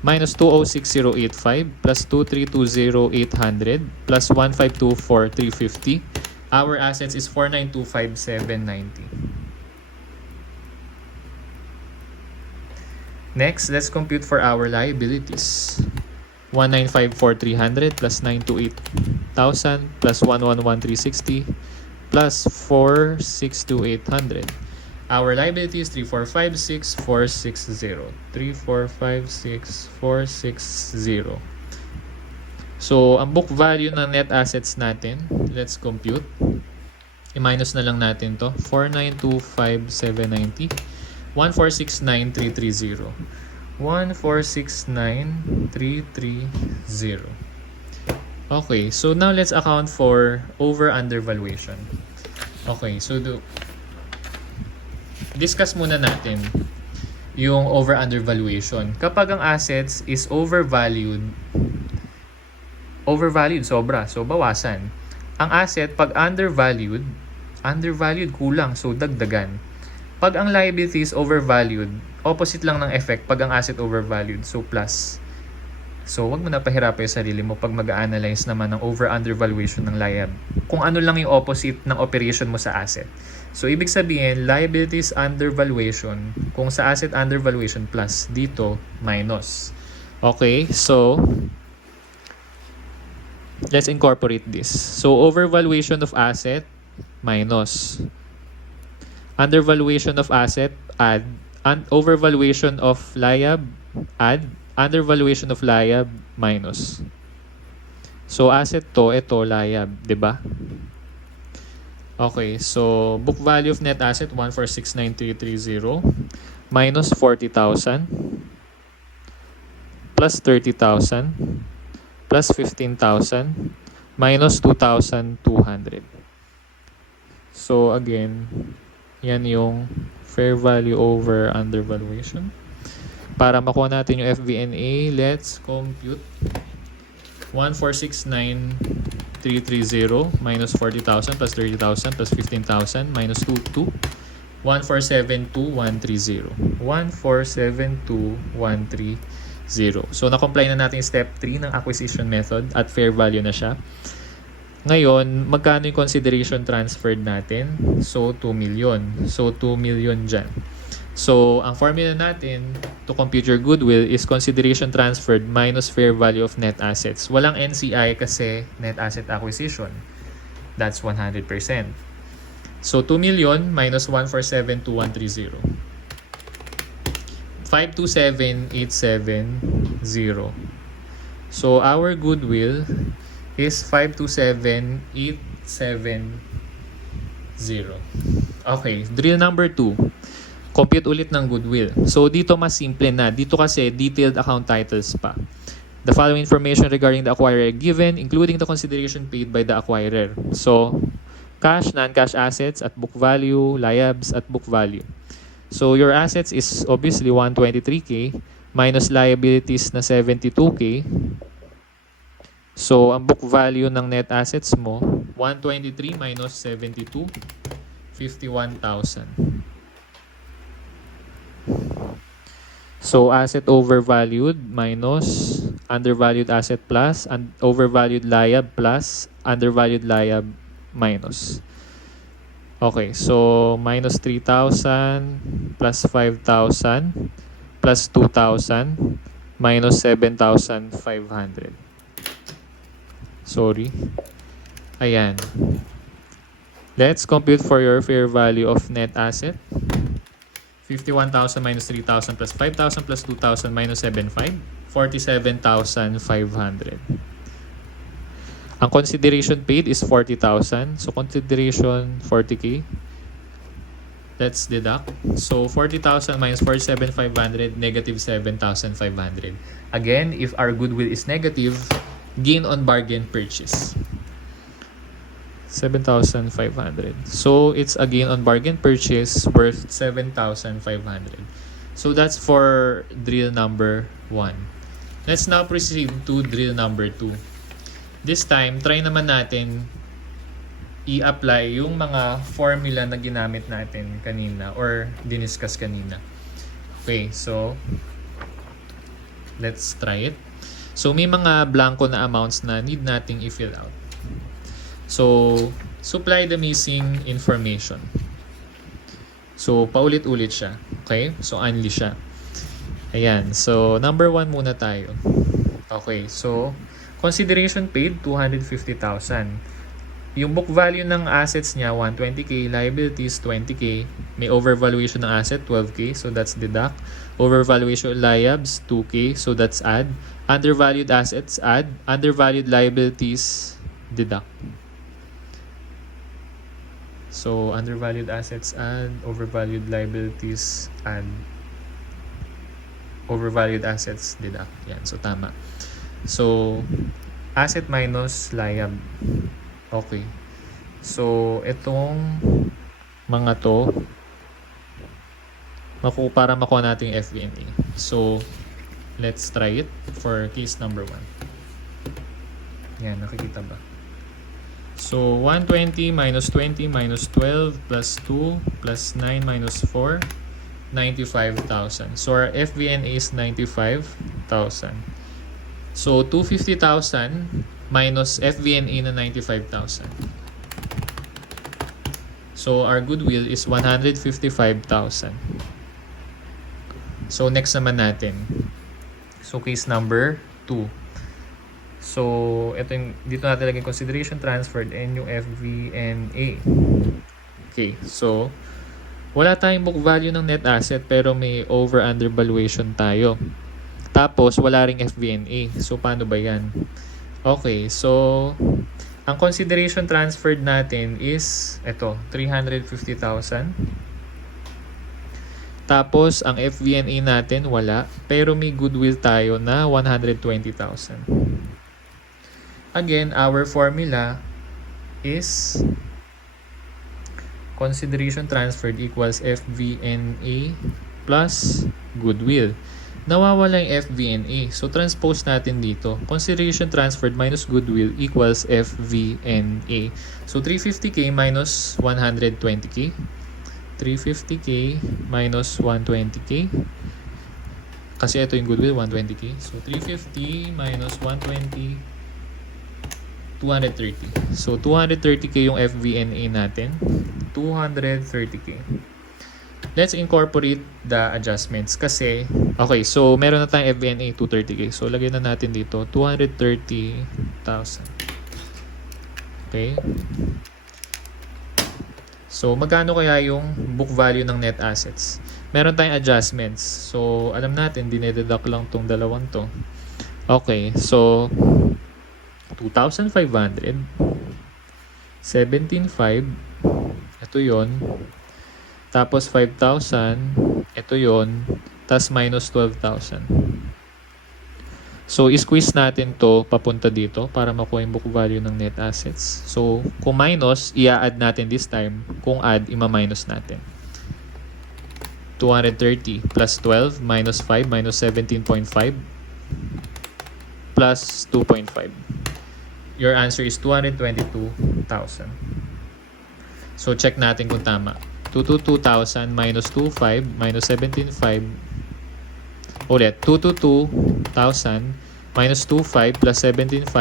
minus 206,085 plus 232,0800 plus 152,4350. Our assets is 492,5790. Next, let's compute for our liabilities. 195,4300 plus 928,000 plus 111,360 plus 462,800. Our liability is 3456460. 3456460. So, ang book value ng net assets natin, let's compute. I-minus na lang natin to. 492,5790. 1,469,330. 1,469,330. Okay, so now let's account for over-under valuation. Okay, so discuss muna natin yung over-under valuation. Kapag ang assets is overvalued sobra, so bawasan. Ang asset, pag undervalued kulang, so dagdagan. Pag ang liability is overvalued, opposite lang ng effect pag ang asset overvalued, so plus. So, wag mo na pahirapan yung sarili mo pag mag-a-analyze naman ng over-under valuation ng liab. Kung ano lang yung opposite ng operation mo sa asset. So, ibig sabihin, liabilities undervaluation, kung sa asset undervaluation plus, dito, minus. Okay, so, let's incorporate this. So, overvaluation of asset, minus. Undervaluation of asset, add. Overvaluation of liab, add. Undervaluation of liab, minus. So, asset to, ito, liab, di ba? Okay, so, book value of net asset, 1,469,330, minus 40,000, plus 30,000, plus 15,000, minus 2,200. So, again, yan yung fair value over undervaluation. Para makuha natin yung FVNA, let's compute 1,469,330 minus 40,000 plus 30,000 plus 15,000 minus 22, 1,472,130. 1,472,130. So, na-comply na natin step 3 ng acquisition method at fair value na siya. Ngayon, magkano yung consideration transferred natin? So, 2 million. So, 2 million dyan. So, ang formula natin to compute your goodwill is consideration transferred minus fair value of net assets. Walang NCI kasi net asset acquisition. That's 100%. So, 2 million minus 1,472,130. 527,870. So, our goodwill is 527,870. Okay, drill number 2. compute ulit ng goodwill. So, dito mas simple na. Dito kasi detailed account titles pa. The following information regarding the acquirer given, including the consideration paid by the acquirer. So, cash, non-cash assets at book value, liabs at book value. So, your assets is obviously 123K minus liabilities na 72K. So, ang book value ng net assets mo, 123 minus 72, 51,000. So, asset overvalued minus undervalued asset plus and overvalued liab plus undervalued liab minus. Okay, so minus 3,000 plus 5,000 plus 2,000 minus 7,500. Sorry. Ayan. Let's compute for your fair value of net asset. 51,000 minus 3,000 plus 5,000 plus 2,000 minus 7,500. 47,500. Ang consideration paid is 40,000. So, consideration 40K. Let's deduct. So, 40,000 minus 47,500, negative 7,500. Again, if our goodwill is negative, gain on bargain purchase. 7,500. So, it's a gain on bargain purchase worth 7,500. So, that's for drill number 1. Let's now proceed to drill number 2. This time, try naman natin i-apply yung mga formula na ginamit natin kanina or diniscuss kanina. Okay, so let's try it. So, may mga blanco na amounts na need nating i-fill out. So, supply the missing information. So, paulit-ulit siya. Okay? So, only siya. Ayan. So, number 1 muna tayo. Okay. So, consideration paid, 250,000. Yung book value ng assets niya, 120K. Liabilities, 20K. May overvaluation ng asset, 12K. So, that's deduct. Overvaluation liabs, 2K. So, that's add. Undervalued assets, add. Undervalued liabilities, deduct. So, undervalued assets, add. Overvalued liabilities, add. Overvalued assets, deduct. Yan. So, tama. So, asset minus liab. Okay. So, itong mga to, para makuha natin yung FVNA. So, let's try it for case number 1. Yan. Nakikita ba? So, 120 minus 20 minus 12 plus 2 plus 9 minus 4, 95,000. So, our FVNA is 95,000. So, 250,000 minus FVNA na 95,000. So, our goodwill is 155,000. So, next naman natin. So, case number 2. So, ito yung, dito natin lagyan consideration transferred and yung FVNA. Okay, so, wala tayong book value ng net asset pero may over-under valuation tayo. Tapos, wala ring FVNA. So, paano ba yan? Okay, so, ang consideration transferred natin is, ito, 350,000. Tapos, ang FVNA natin, wala. Pero may goodwill tayo na 120,000. Again, our formula is consideration transferred equals FVNA plus goodwill. Nawawala yung FVNA. So, transpose natin dito. Consideration transferred minus goodwill equals FVNA. So, 350K minus 120K. 350K minus 120K. Kasi ito yung goodwill, 120K. So, 350 minus 120, 230. So, 230K yung FVNA natin. 230K. Let's incorporate the adjustments kasi, okay, so meron na tayong FVNA 230K. So, lagyan na natin dito, 230,000. Okay. So, magkano kaya yung book value ng net assets? Meron tayong adjustments. So, alam natin, dinededuct lang tong dalawang to. Okay, so, 2,500, 17,500, ito yon, Tapos 5,000. Ito yon. Tas minus 12,000. So, squeeze natin to papunta dito para makuha yung book value ng net assets. So, kung minus, i-add natin this time. Kung add, ima-minus natin. 230 plus 12 minus 5 minus 17.5 plus 2.5. Your answer is 222,000. So, check natin kung tama. 222,000 minus 25 minus 17.5. Ulit, 222,000 minus 25 plus 17.5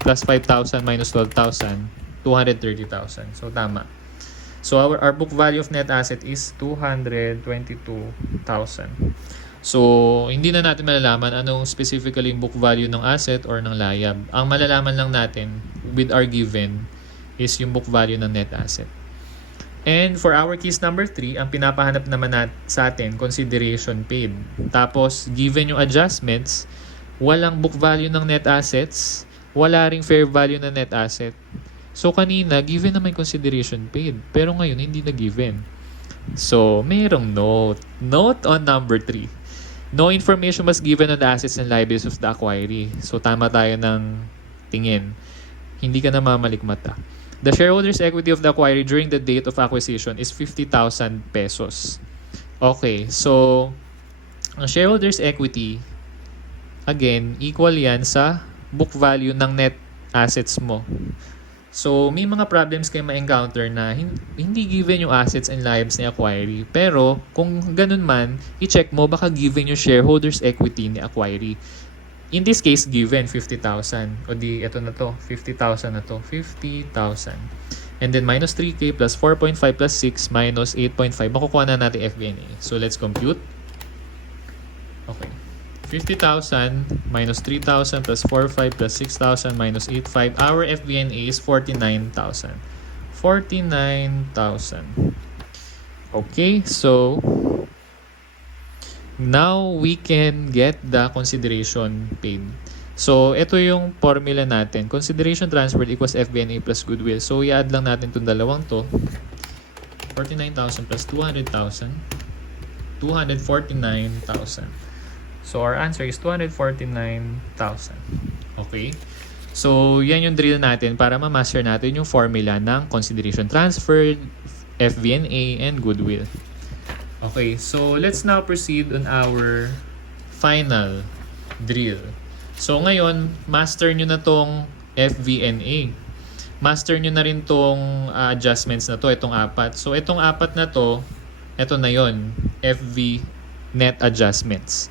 plus 5,000 minus 12,000, 230,000. So, tama. So, our book value of net asset is 222,000. So, hindi na natin malalaman anong specifically yung book value ng asset or ng layab. Ang malalaman lang natin with our given is yung book value ng net asset. And for our case number 3, ang pinapahanap naman sa atin, consideration paid. Tapos, given yung adjustments, walang book value ng net assets, wala ring fair value ng net asset. So, kanina, given naman consideration paid. Pero ngayon, hindi na given. So, mayroong note. Note on number 3. No information was given on the assets and liabilities of the acquiree. So, tama tayo ng tingin. Hindi ka na mamalikmata. The shareholders' equity of the acquiree during the date of acquisition is 50,000 pesos. Okay, so ang shareholders' equity, again, equal yan sa book value ng net assets mo. So, may mga problems kayo ma-encounter na hindi given yung assets and liabilities ni acquiree. Pero, kung ganun man, i-check mo baka given yung shareholders' equity ni acquiree. In this case, given 50,000. O di, ito na to. 50,000 na to. 50,000. And then, minus 3K plus 4.5 plus 6 minus 8.5. Makukuha na natin FBNA. So, let's compute. Okay. 50,000 minus 3,000 plus 4,500 plus 6,000 minus 8,500. Our FBNA is 49,000. 49,000. Okay, so now we can get the consideration paid. So, ito yung formula natin. Consideration transferred equals FBNA plus goodwill. So, i-add lang natin itong dalawang to. 49,000 plus 200,000. 249,000. So, our answer is 249,000. Okay? So, yan yung drill natin para ma-master natin yung formula ng consideration transferred, FBNA, and goodwill. Okay, so let's now proceed on our final drill. So, ngayon, master nyo na tong FBNA. Master nyo na rin tong adjustments na to, itong apat. So, itong apat na to, ito na yon, FV net adjustments.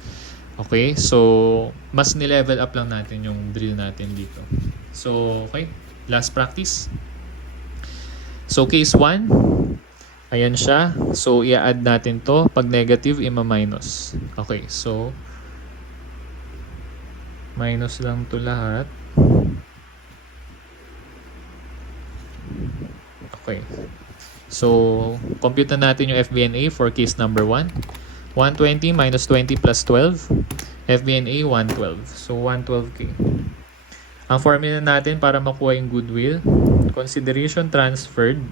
Okay, so mas ni-level up lang natin yung drill natin dito. So, okay, last practice. So, case 1, ayan siya. So, i-add natin to. Pag negative, ima-minus. Okay, so minus lang to lahat. Okay. So, compute na natin yung FBNA for case number 1. 120 minus 20 plus 12. FBNA, 112. So, 112K. Ang formula natin para makuha yung goodwill, consideration transferred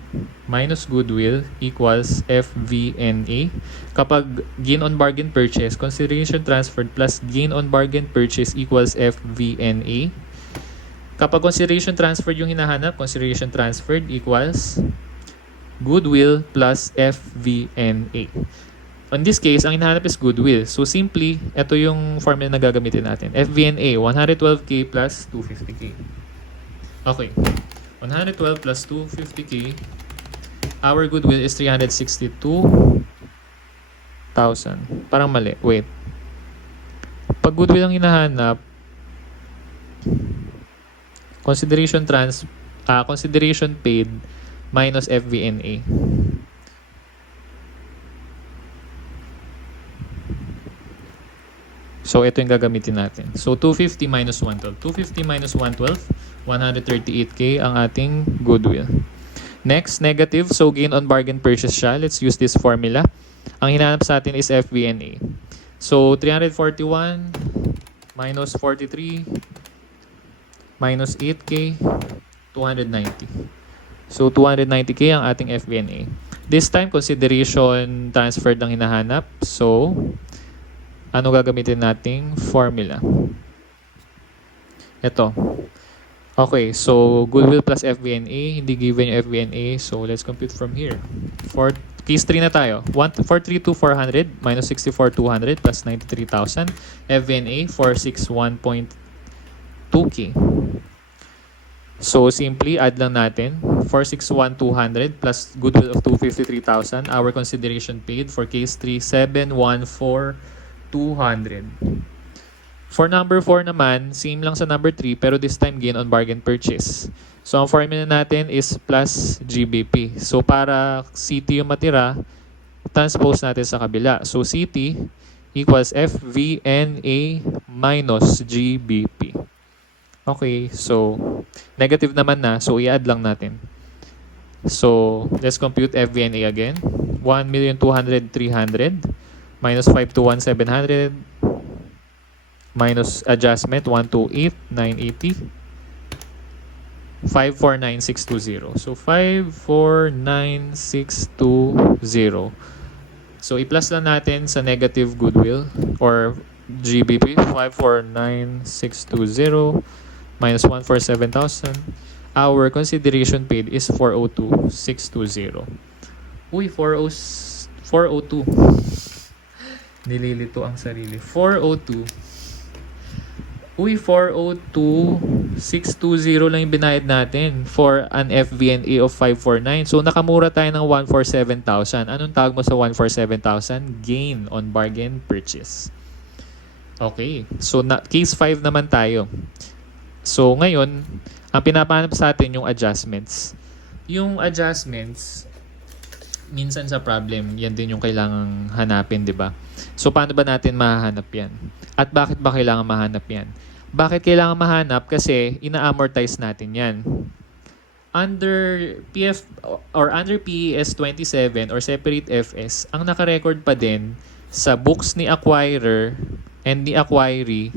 minus goodwill equals FVNA. Kapag gain on bargain purchase, consideration transferred plus gain on bargain purchase equals FVNA. Kapag consideration transferred yung hinahanap, consideration transferred equals goodwill plus FVNA. In this case, ang hinahanap is goodwill. So, simply, ito yung formula na gagamitin natin. FVNA, 112K plus 250K. Okay. 112 plus 250K. Our goodwill is 362,000. Parang mali. Wait. Pag goodwill ang hinahanap, consideration paid minus FVNA. So, ito yung gagamitin natin. So, 250 minus 112. 250 minus 112, 138K ang ating goodwill. Next, negative. So, gain on bargain purchase siya. Let's use this formula. Ang hinahanap sa atin is FVNA. So, 341 minus 43 minus 8K, 290. So, 290K ang ating FVNA. This time, consideration transferred ang hinahanap. So, ano gagamitin nating formula? Ito. Okay, so goodwill plus FVNA, hindi given yung FVNA. So, let's compute from here. For case 3 na tayo. 432,400 minus 64,200 plus 93,000. FVNA, 461.2K. So, simply add lang natin. 461,200 plus goodwill of 253,000. Our consideration paid for case 3, 714,200. For number 4 naman, same lang sa number 3 pero this time gain on bargain purchase. So ang formula natin is plus GBP. So para CT yung matira, transpose natin sa kabila. So CT equals FVNA minus GBP. Okay, so negative naman na, so i-add lang natin. So let's compute FVNA again. 1,200,300 minus 521,700 minus adjustment 128,980 549,620. So 549,620. So i-plus lang natin sa negative goodwill or GBP 549,620 minus 147,000. Our consideration paid is 402,620. Uy, 402. Nililito ang sarili. 402. Uy, 402,620 lang yung binayad natin for an FVNA of 549. So, nakamura tayo ng 147,000. Anong tawag mo sa 147,000? Gain on bargain purchase. Okay. So, case 5 naman tayo. So, ngayon, ang pinapahanap sa atin yung adjustments. Yung adjustments, minsan sa problem, yan din yung kailangang hanapin, di ba? So, paano ba natin mahanap yan? At bakit ba kailangan mahanap yan? Bakit kailangan mahanap? Kasi ina-amortize natin yan. Under PF or under PES 27 or separate FS, ang naka-record pa din sa books ni acquirer and ni acquiree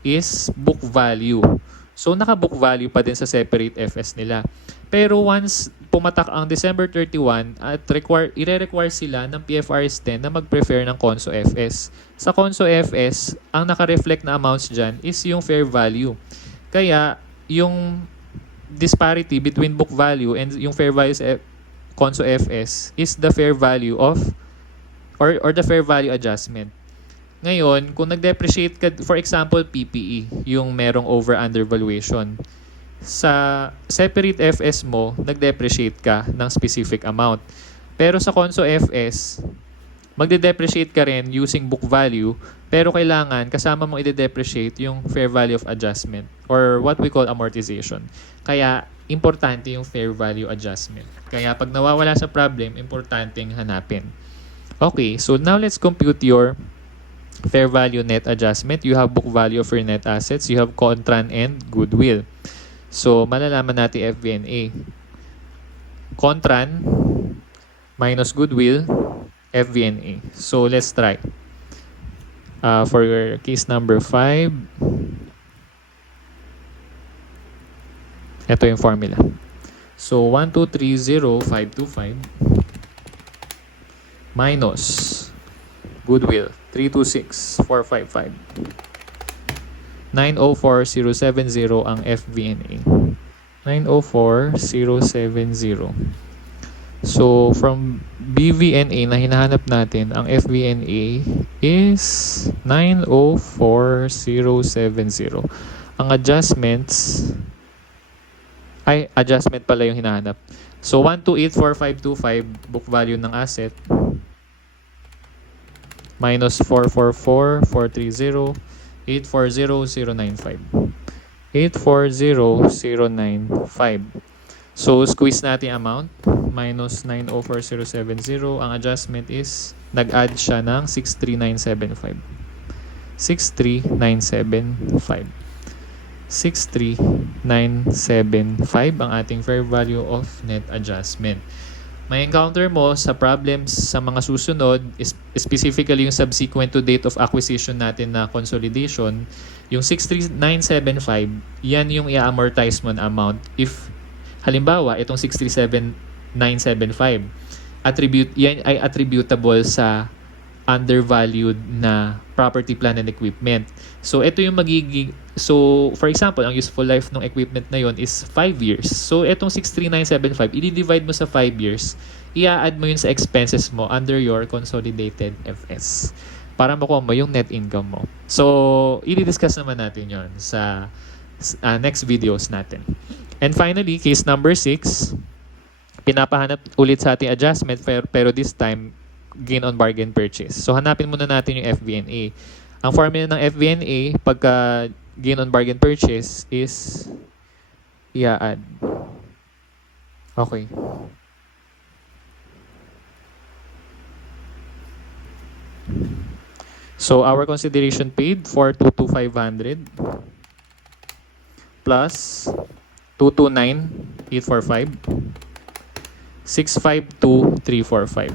is book value. So, naka-book value pa din sa separate FS nila. Pero once pumatak ang December 31 at i-require sila ng PFRS 10 na mag-prefer ng Conso FS. Sa Conso FS, ang naka-reflect na amounts dyan is yung fair value. Kaya, yung disparity between book value and yung fair value sa Conso FS is the fair value of or the fair value adjustment. Ngayon, kung nag-depreciate ka, for example, PPE, yung merong over-under valuation, sa separate FS mo, nag-depreciate ka ng specific amount. Pero sa Conso FS, magde-depreciate ka rin using book value, pero kailangan kasama mong i-depreciate yung fair value of adjustment or what we call amortization. Kaya, importante yung fair value adjustment. Kaya pag nawawala sa problem, importanteng hanapin. Okay, so now let's compute your fair value net adjustment. You have book value of your net assets. You have Contran and goodwill. So, malalaman natin FVNA. Contran minus goodwill, FVNA. So, let's try. For your case number 5, ito yung formula. So, 1,230,525 minus goodwill, 326,455. 904,070 ang FVNA. 904,070. So, from BVNA na hinahanap natin, ang FVNA is 904,070. Ang adjustments, adjustment pala yung hinahanap. So, 128,4525 book value ng asset minus 444,430 840,095. 840,095. So, squeeze natin amount. Minus 904,070. Ang adjustment is, nag-add siya ng 63,975. 63,975. 63,975 ang ating fair value of net adjustment. May encounter mo sa problems sa mga susunod, specifically yung subsequent to date of acquisition natin na consolidation, yung 63975, yan yung i-amortize mo na amount. If, halimbawa, itong 637,975, yan ay attributable sa undervalued na property, plant, and equipment. So, ito yung for example, ang useful life ng equipment na yon is 5 years. So, itong 63975, i-divide mo sa 5 years, i-add mo yun sa expenses mo under your consolidated FS para makuha mo yung net income mo. So, i-discuss naman natin yon sa next videos natin. And finally, case number 6, pinapahanap ulit sa ating adjustment pero this time gain on bargain purchase. So hanapin muna natin yung FBNA. Ang formula ng FBNA pagka gain on bargain purchase is i-add. Okay. So our consideration paid 422,500 plus 229,845 652,345.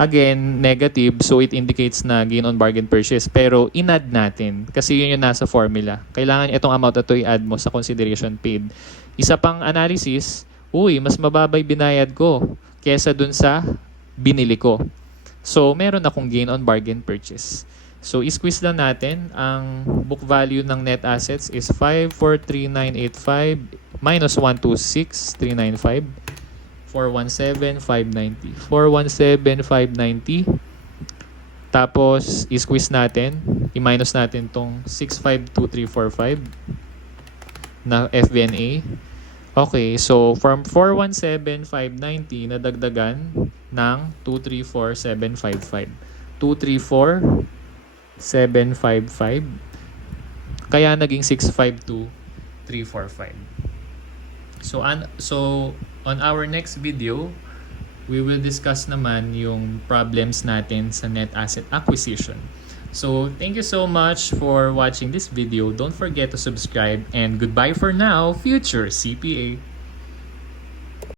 Again, negative, so it indicates na gain on bargain purchase. Pero in-add natin, kasi yun yung nasa formula. Kailangan itong amount na ito i-add mo sa consideration paid. Isa pang analysis, mas mababay binayad ko kesa dun sa binili ko. So, meron akong gain on bargain purchase. So, i-squeeze lang natin. Ang book value ng net assets is 543,985 minus 126,395. 417,590. 417,590. Tapos, i-squeeze natin. I-minus natin tong 652,345 na FBNA. Okay, so from 417,590, nadagdagan ng 234,755. 234,755. Kaya naging 652,345. So on our next video, we will discuss naman yung problems natin sa net asset acquisition. So thank you so much for watching this video. Don't forget to subscribe and goodbye for now, future CPA.